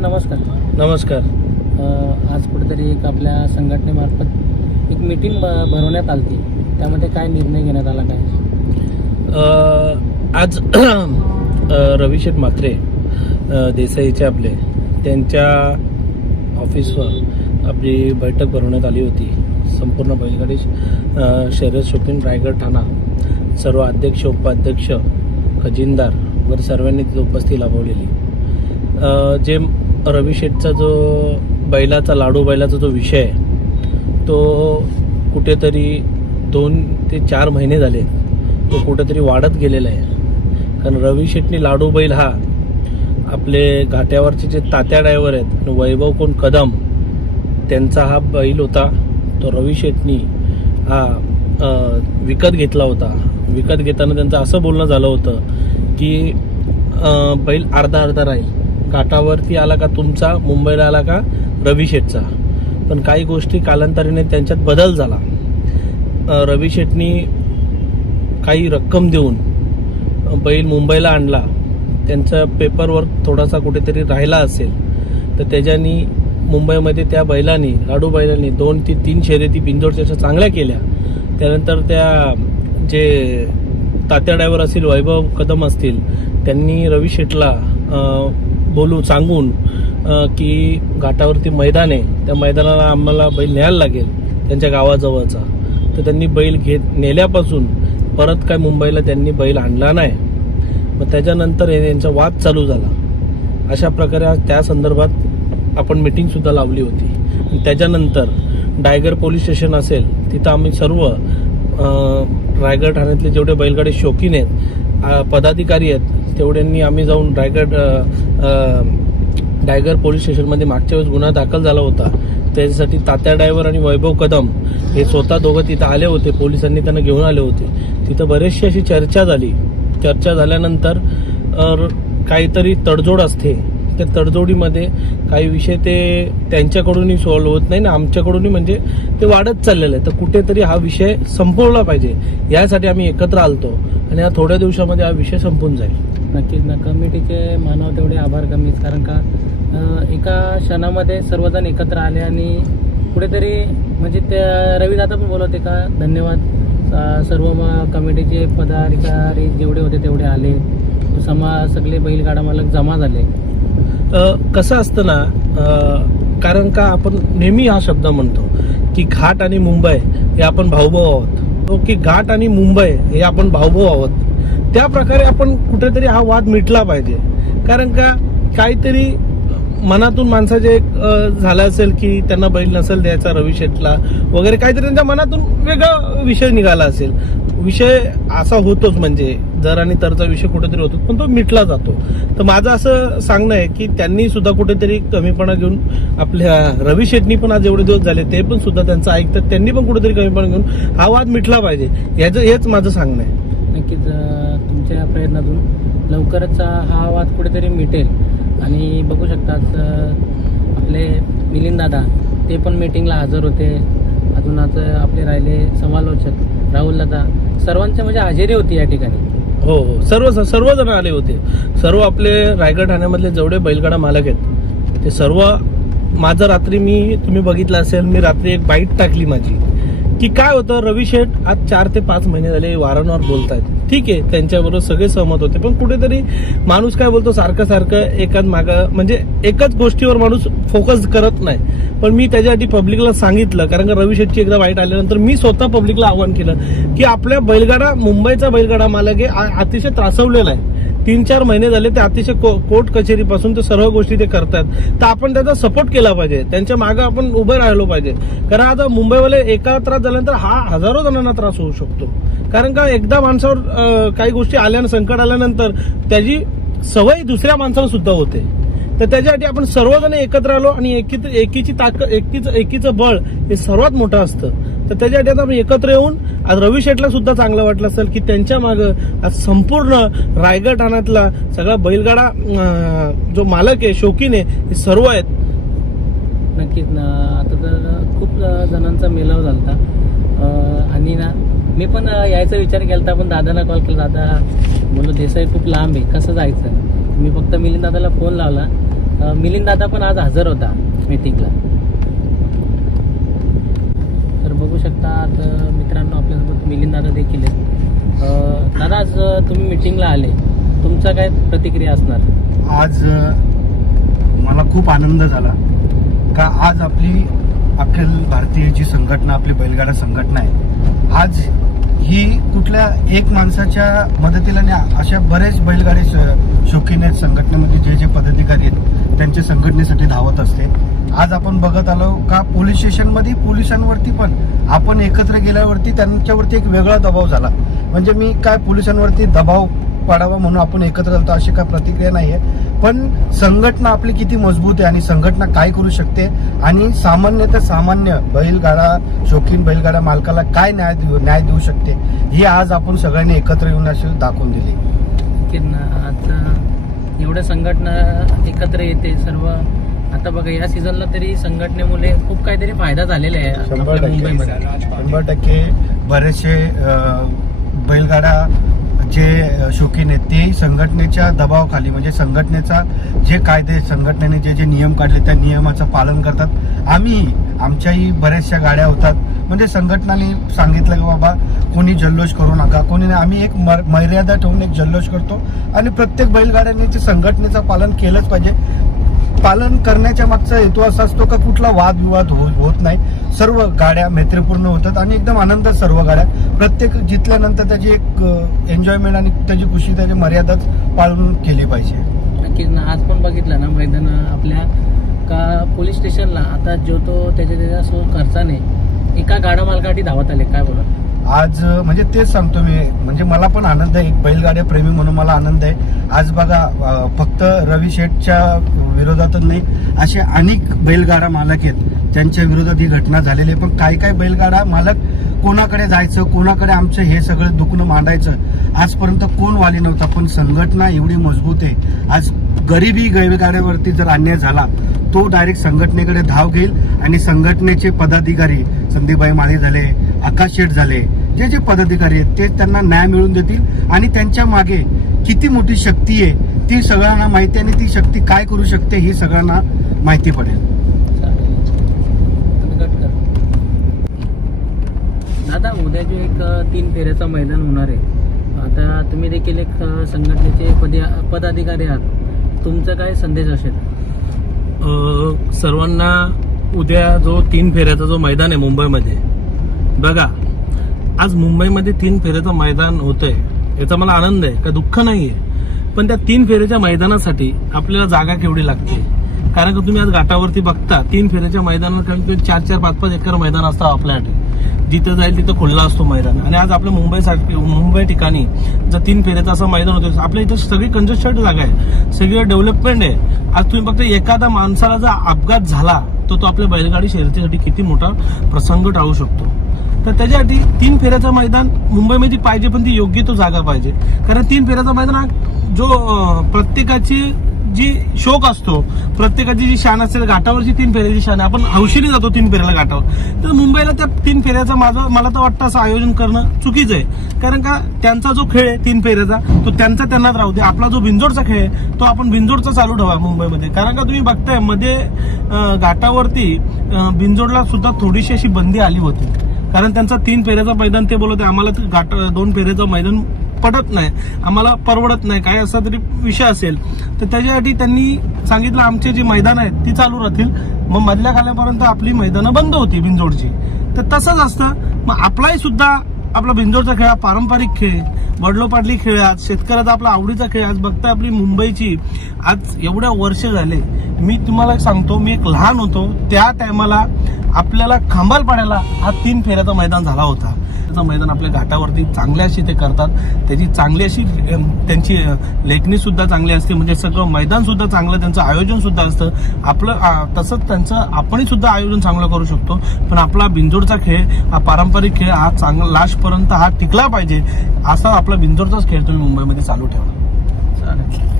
नमस्कार नमस्कार आज कुठेतरी एक आपल्या संघटनेमार्फत एक मीटिंग भरवण्यात आली त्यामध्ये काय निर्णय घेण्यात आला काय आज रविशेठ म्हात्रे देसाईचे आपले त्यांच्या ऑफिसवर आपली बैठक भरवण्यात आली होती संपूर्ण बैलगाडी शरद शर्यत रायगड ठाणा सर्व अध्यक्ष उपाध्यक्ष खजिनदार वगैरे सर्वांनी तिथे उपस्थिती लाभवलेली जे रवी शेटचा जो बैलाचा लाडू बैलाचा जो विषय आहे तो कुठेतरी दोन ते चार महिने झाले तो कुठेतरी वाढत गेलेला आहे कारण रवी शेटनी लाडू बैल हा आपले घाट्यावरचे जे तात्या ड्रायव्हर आहेत वैभव कोण कदम त्यांचा हा बैल होता तो रवी शेटनी हा विकत घेतला होता विकत घेताना त्यांचं असं बोलणं झालं होतं की बैल अर्धा अर्धा राहील काटावरती आला का तुमचा मुंबईला आला का रवी शेठचा पण काही गोष्टी कालांतराने त्यांच्यात बदल झाला रवी शेटनी काही रक्कम देऊन बैल मुंबईला आणला त्यांचा पेपरवर्क थोडासा कुठेतरी राहिला असेल तर त्याच्यानी मुंबईमध्ये त्या बैलांनी लाडू बैलांनी दोन ते तीन शर्यती बिंजोडच्या चांगल्या केल्या त्यानंतर त्या जे तात्या ड्रायव्हर असतील वैभव कदम असतील त्यांनी रवी शेटला बोलू सांगून की घाटावरती मैदान आहे त्या मैदानाला आम्हाला बैल न्यायला लागेल त्यांच्या गावाजवळचा तर त्यांनी बैल घेत नेल्यापासून परत काय मुंबईला त्यांनी बैल आणला नाही मग त्याच्यानंतर हे त्यांचा वाद चालू झाला अशा प्रकारे त्या संदर्भात आपण मिटिंगसुद्धा लावली होती त्याच्यानंतर डायगर पोलीस स्टेशन असेल तिथं आम्ही सर्व रायगड ठाण्यातले जेवढे बैलगाडी शौकीन आहेत पदाधिकारी आहेत तेवढ्यांनी आम्ही जाऊन रायगड डायगर पोलीस स्टेशनमध्ये मागच्या वेळेस गुन्हा दाखल झाला होता त्याच्यासाठी तात्या ड्रायव्हर आणि वैभव कदम हे स्वतः दोघं तिथं आले होते पोलिसांनी त्यांना घेऊन आले होते तिथं बरेचशी अशी चर्चा झाली चर्चा झाल्यानंतर काहीतरी तडजोड असते त्या तडजोडीमध्ये काही विषय ते त्यांच्याकडूनही सॉल्व्ह होत नाही ना आमच्याकडूनही म्हणजे ते वाढत चाललेलं आहे तर कुठेतरी हा विषय संपवला पाहिजे यासाठी आम्ही एकत्र आलतो आणि या थोड्या दिवसामध्ये हा विषय संपून जाईल नक्कीच ना कमिटीचे मानव तेवढे आभार कमी कारण का एका क्षणामध्ये सर्वजण एकत्र आले आणि कुठेतरी म्हणजे त्या रविदादा पण बोलवते का धन्यवाद सर्व कमिटीचे पदाधिकारी जेवढे होते तेवढे आले समा सगळे बैलगाडा मालक जमा झाले कसं असतं ना कारण का आपण नेहमी हा शब्द म्हणतो की घाट आणि मुंबई हे आपण भाऊभाऊ आहोत की घाट आणि मुंबई हे आपण भाऊभाऊ आहोत त्या प्रकारे आपण कुठेतरी हा वाद मिटला पाहिजे कारण का काहीतरी मनातून माणसाचे एक झालं असेल की त्यांना बैल नसेल द्यायचा रवी शेटला वगैरे काहीतरी त्यांच्या मनातून वेगळा विषय निघाला असेल विषय असा होतोच म्हणजे जर आणि तरचा विषय कुठेतरी होतो पण तो मिटला जातो तर माझं असं सांगणं आहे की त्यांनी सुद्धा कुठेतरी कमीपणा घेऊन आपल्या रवी शेटनी पण आज एवढे दिवस झाले ते पण सुद्धा त्यांचं ऐकतात त्यांनी पण कुठेतरी कमीपणा घेऊन हा वाद मिटला पाहिजे याचं हेच माझं सांगणं आहे नक्कीच तुमच्या प्रयत्नातून लवकरच हा वाद कुठेतरी मिटेल आणि बघू शकतात आपले मिलिंद दादा ते पण मीटिंगला हजर होते अजून आज आपले राहिले समालोचक राहुल दादा सर्वांची म्हणजे हजेरी होती या ठिकाणी हो हो सर्व सर्वजण आले होते सर्व आपले रायगड ठाण्यामधले जेवढे बैलगाडा मालक आहेत ते सर्व माझं रात्री मी तुम्ही बघितलं असेल मी रात्री एक बाईट टाकली माझी की काय होतं रवी शेठ आज चार ते पाच महिने झाले वारंवार बोलत आहेत ठीक आहे त्यांच्याबरोबर सगळे सहमत होते पण कुठेतरी माणूस काय बोलतो सारखं सारखं एकाच माग म्हणजे एकाच गोष्टीवर माणूस फोकस करत नाही पण मी त्याच्यासाठी पब्लिकला सांगितलं कारण का रवी शेठची एकदा वाईट आल्यानंतर मी स्वतः पब्लिकला आवाहन केलं की आपल्या बैलगाडा मुंबईचा बैलगाडा मालक हे अतिशय त्रासवलेला आहे तीन चार महिने झाले ते अतिशय कोर्ट कोर्ट पासून ते सर्व गोष्टी ते करतात तर आपण त्याचा सपोर्ट केला पाहिजे त्यांच्या मागे आपण उभे राहिलो पाहिजे कारण आता मुंबईवाले एका त्रास झाल्यानंतर हा हजारो जणांना त्रास होऊ शकतो कारण का एकदा माणसावर काही गोष्टी आल्यानं संकट आल्यानंतर त्याची सवय दुसऱ्या माणसाला सुद्धा होते तर त्याच्यासाठी आपण सर्वजण एकत्र आलो आणि एकीची ताकद एकीचं एकीचं बळ हे सर्वात मोठं असतं तर त्याच्यासाठी आता एकत्र येऊन आज रवी शेटला सुद्धा चांगलं वाटलं असेल की त्यांच्या मागं आज संपूर्ण रायगड ठाण्यातला सगळा बैलगाडा जो मालक आहे शौकीन आहे हे सर्व आहेत नक्कीच ना आता तर खूप जणांचा मेलाव झाला आणि ना मी पण यायचा विचार केला पण दादाला कॉल केला दादा बोललो देसाई खूप लांब आहे कसं जायचं मी फक्त मिलिंद दादाला फोन लावला मिलिंद दादा पण आज हजर होता मीटिंगला शकता मित्रांनो आपल्यासोबत दादा देखील आहेत दादा आज तुम्ही मिटिंगला आले तुमचा काय प्रतिक्रिया असणार आज मला खूप आनंद झाला का आज आपली अखिल भारतीय जी संघटना आपली बैलगाडा संघटना आहे आज ही कुठल्या एक माणसाच्या मदतीला न्या अशा बरेच बैलगाडी शौकीन आहेत संघटनेमध्ये जे जे पदाधिकारी आहेत त्यांच्या संघटनेसाठी धावत असते आज आपण बघत आलो का पोलीस स्टेशनमध्ये पोलिसांवरती पण आपण एकत्र गेल्यावरती त्यांच्यावरती एक वेगळा दबाव झाला म्हणजे मी काय पोलिसांवरती दबाव पाडावा म्हणून आपण एकत्र चालतो अशी काही प्रतिक्रिया नाही आहे पण संघटना आपली किती मजबूत आहे आणि संघटना काय करू शकते आणि सामान्य तर सामान्य बैलगाडा शौकीन बैलगाडा मालकाला काय न्याय देऊ न्याय देऊ शकते ही आज आपण सगळ्यांनी एकत्र येऊन अशी दाखवून दिली आता एवढ्या संघटना एकत्र येते सर्व आता बघा या सीझनला तरी संघटनेमुळे खूप काहीतरी फायदा झालेला आहे शंभर टक्के बरेचसे बैलगाडा जे शौकीन आहेत तेही संघटनेच्या दबावाखाली म्हणजे संघटनेचा जे कायदे संघटनेने जे जे नियम काढले त्या नियमाचं पालन करतात आम्ही आमच्याही बऱ्याचशा गाड्या होतात म्हणजे संघटनाने सांगितलं की बाबा कोणी जल्लोष करू नका कोणी आम्ही एक मर्यादा ठेवून एक जल्लोष करतो आणि प्रत्येक बैलगाड्यांनी ते संघटनेचं पालन केलंच पाहिजे पालन करण्याच्या मागचा हेतू असा असतो का कुठला वादविवाद हो होत नाही सर्व गाड्या मैत्रीपूर्ण होतात आणि एकदम आनंदात सर्व गाड्या प्रत्येक जितल्यानंतर त्याची एक एन्जॉयमेंट आणि त्याची खुशी त्याची मर्यादाच पाळून केली पाहिजे नक्कीच ना आज पण बघितलं ना मैदान आपल्या का पोलीस स्टेशनला आता जो तो त्याच्या त्याच्या खर्चाने एका गाडा मालकाठी धावत आले काय बोला आज म्हणजे तेच सांगतो मी म्हणजे मला पण आनंद आहे एक बैलगाड्या प्रेमी म्हणून मला आनंद आहे आज बघा फक्त रवी शेठच्या विरोधातच नाही असे अनेक बैलगाडा मालक आहेत त्यांच्या विरोधात ही घटना झालेली आहे पण काय काय बैलगाडा मालक कोणाकडे जायचं कोणाकडे आमचं हे सगळं दुखणं मांडायचं आजपर्यंत कोण वाली नव्हता पण संघटना एवढी मजबूत आहे आज गरीबी गैरगाड्यावरती जर अन्याय झाला तो डायरेक्ट संघटनेकडे धाव घेईल आणि संघटनेचे पदाधिकारी संदीपबाई माळी झाले आकाश शेठ झाले जे जे पदाधिकारी आहेत ते त्यांना न्याय मिळवून देतील आणि त्यांच्या मागे किती मोठी शक्ती आहे ती सगळ्यांना माहिती आणि ती शक्ती काय करू शकते ही सगळ्यांना माहिती पडेल दादा उद्या जे एक तीन फेऱ्याचं मैदान होणार आहे आता तुम्ही देखील एक संघटनेचे पदाधिकारी आहात तुमचा काय संदेश असेल सर्वांना उद्या जो तीन फेऱ्याचा जो मैदान आहे मुंबईमध्ये बघा आज मुंबईमध्ये तीन फेऱ्याचं मैदान होतंय याचा मला आनंद आहे का दुःख नाही आहे पण त्या तीन फेऱ्याच्या मैदानासाठी आपल्याला जागा केवढी लागते कारण का तुम्ही आज घाटावरती बघता तीन फेऱ्याच्या मैदानावर कारण तुम्ही चार चार पाच पाच एकर मैदान असतं आपल्यासाठी जिथं जाईल तिथं खुल्ला असतो मैदान आणि आज आपल्या मुंबईसाठी मुंबई ठिकाणी जर तीन फेऱ्याचं असं मैदान होतं आपल्या इथं सगळी कंजस्टेड जागा आहे सगळी डेव्हलपमेंट आहे आज तुम्ही फक्त एखादा माणसाला जर अपघात झाला तर तो आपल्या बैलगाडी शर्यतीसाठी किती मोठा प्रसंग टाळू शकतो तर त्याच्यासाठी तीन फेऱ्याचं मैदान मुंबईमध्ये पाहिजे पण ती योग्य तो जागा पाहिजे कारण तीन फेऱ्याचा मैदान हा जो प्रत्येकाची जी शोक असतो प्रत्येकाची जी शान असते घाटावरची तीन फेऱ्याची शान आपण हौशीने जातो तीन फेऱ्याला घाटावर तर मुंबईला त्या तीन फेऱ्याचं माझं मला तर वाटतं असं आयोजन करणं चुकीचं आहे कारण का त्यांचा जो खेळ आहे तीन फेऱ्याचा तो त्यांचा त्यांनाच राहू दे आपला जो भिंजोडचा खेळ आहे तो आपण भिंजोडचा चालू ठेवा मुंबईमध्ये कारण का तुम्ही बघताय मध्ये घाटावरती भिंजोडला सुद्धा थोडीशी अशी बंदी आली होती कारण त्यांचा तीन फेऱ्याचं मैदान ते बोलत आम्हाला घाट दोन फेऱ्याचं मैदान पडत नाही आम्हाला परवडत नाही काय असा तरी विषय असेल तर त्याच्यासाठी त्यांनी सांगितलं आमचे जे मैदान आहेत ती चालू राहतील मग मधल्या खाल्यापर्यंत आपली मैदानं बंद होती भिंजोडची तर तसंच असतं मग आपलाही सुद्धा आपला भिंजोडचा खेळ पारंपरिक खेळ वडलोपाटली खेळ आज शेतकऱ्याचा आपला आवडीचा खेळ आज बघता आपली मुंबईची आज एवढ्या वर्ष झाले मी तुम्हाला सांगतो मी एक लहान होतो त्या टायमाला आपल्याला खांबाल पाडायला हा तीन फेऱ्याचा मैदान झाला होता क्रिकेटचं मैदान आपल्या घाटावरती चांगल्या अशी ते करतात त्याची चांगली अशी त्यांची सुद्धा चांगली असते म्हणजे सगळं मैदान सुद्धा चांगलं त्यांचं सुद्धा असतं आपलं तसंच त्यांचं आपण सुद्धा आयोजन चांगलं करू शकतो पण आपला बिंजोडचा खेळ हा पारंपरिक खेळ हा चांगला लास्टपर्यंत हा टिकला पाहिजे असा आपला बिंजोडचाच खेळ तुम्ही मुंबईमध्ये चालू ठेवा चालेल